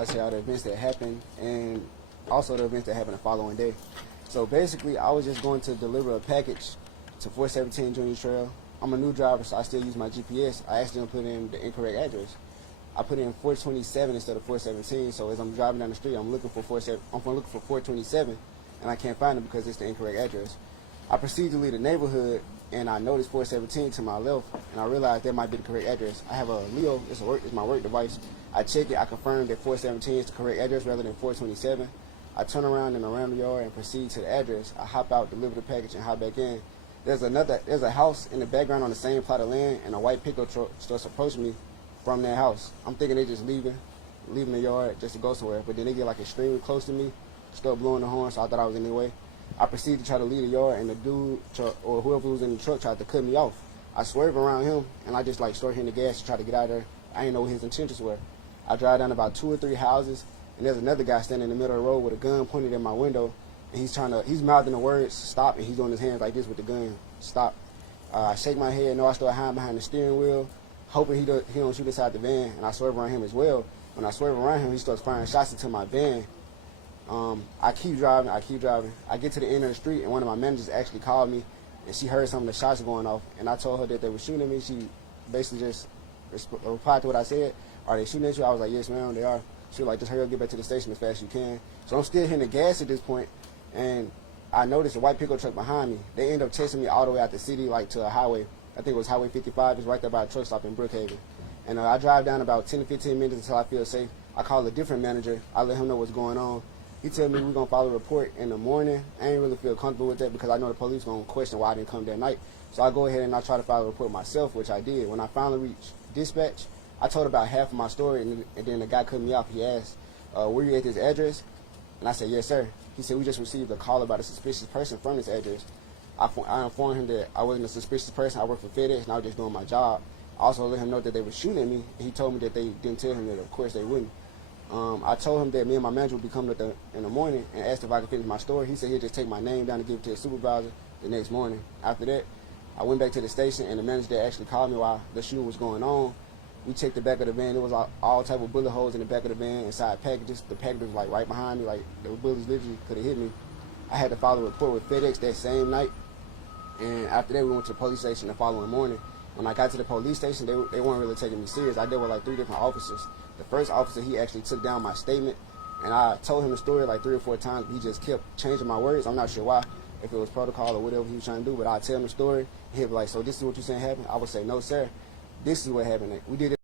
I'll tell y'all the events that happened and also the events that happened the following day. So basically, I was just going to deliver a package to 417 Junior Trail. I'm a new driver, so I still use my GPS. I accidentally put in the incorrect address. I put in 427 instead of 417. So as I'm driving down the street, I'm looking for 427, and I can't find it because it's the incorrect address. I proceed to leave the neighborhood, and I noticed 417 to my left, and I realized that might be the correct address. I have a Leo. It's my work device. I check it. I confirm that 417 is the correct address rather than 427. I turn around in the random yard and proceed to the address. I hop out, deliver the package, and hop back in. There's a house in the background on the same plot of land, and a white pickup truck starts approaching me from that house. I'm thinking they just leaving the yard just to go somewhere, but then they get like extremely close to me, start blowing the horn, so I thought I was in their way. I proceeded to try to leave the yard, and the dude or whoever was in the truck tried to cut me off. I swerved around him, and I just like started hitting the gas to try to get out of there. I didn't know what his intentions were. I drive down about 2 or 3 houses, and there's another guy standing in the middle of the road with a gun pointed at my window, and he's mouthing the words "stop," and he's doing his hands like this with the gun, "stop." I shake my head, I start hiding behind the steering wheel, hoping he don't shoot inside the van, and I swerve around him as well. When I swerve around him, he starts firing shots into my van. I keep driving. I get to the end of the street, and one of my managers actually called me, and she heard some of the shots going off, and I told her that they were shooting at me. She basically just replied to what I said. "Are they shooting at you?" I was like, "Yes, ma'am, they are." She was like, "Just hurry up, get back to the station as fast as you can." So I'm still hitting the gas at this point, and I noticed a white pickup truck behind me. They end up chasing me all the way out the city, like to a highway. I think it was Highway 55. It's right there by a truck stop in Brookhaven. And I drive down about 10 to 15 minutes until I feel safe. I call a different manager. I let him know what's going on. He tells me we're going to file a report in the morning. I ain't really feel comfortable with that because I know the police going to question why I didn't come that night. So I go ahead and I try to file a report myself, which I did. When I finally reached dispatch, I told about half of my story, and then the guy cut me off. He asked, "Were you at this address?" And I said, "Yes, sir." He said, "We just received a call about a suspicious person from this address." I informed him that I wasn't a suspicious person. I worked for FedEx, and I was just doing my job. I also let him know that they were shooting at me, and he told me that they didn't tell him that, of course, they wouldn't. I told him that me and my manager would be coming in the morning and asked if I could finish my story. He said he'd just take my name down and give it to his supervisor the next morning. After that, I went back to the station, and the manager there actually called me while the shooting was going on. We checked the back of the van. There was all type of bullet holes in the back of the van inside packages. The package was like right behind me, like the bullets literally could have hit me. I had to file a report with FedEx that same night, and after that we went to the police station the following morning. When I got to the police station, they weren't really taking me serious. I dealt with like 3 different officers. The first officer, he actually took down my statement, and I told him the story like 3 or 4 times, but he just kept changing my words. I'm not sure why, if it was protocol or whatever he was trying to do, but I'd tell him the story, and he'd be like, "So this is what you're saying happened?" I would say, "No, sir, this is what happened. We did it."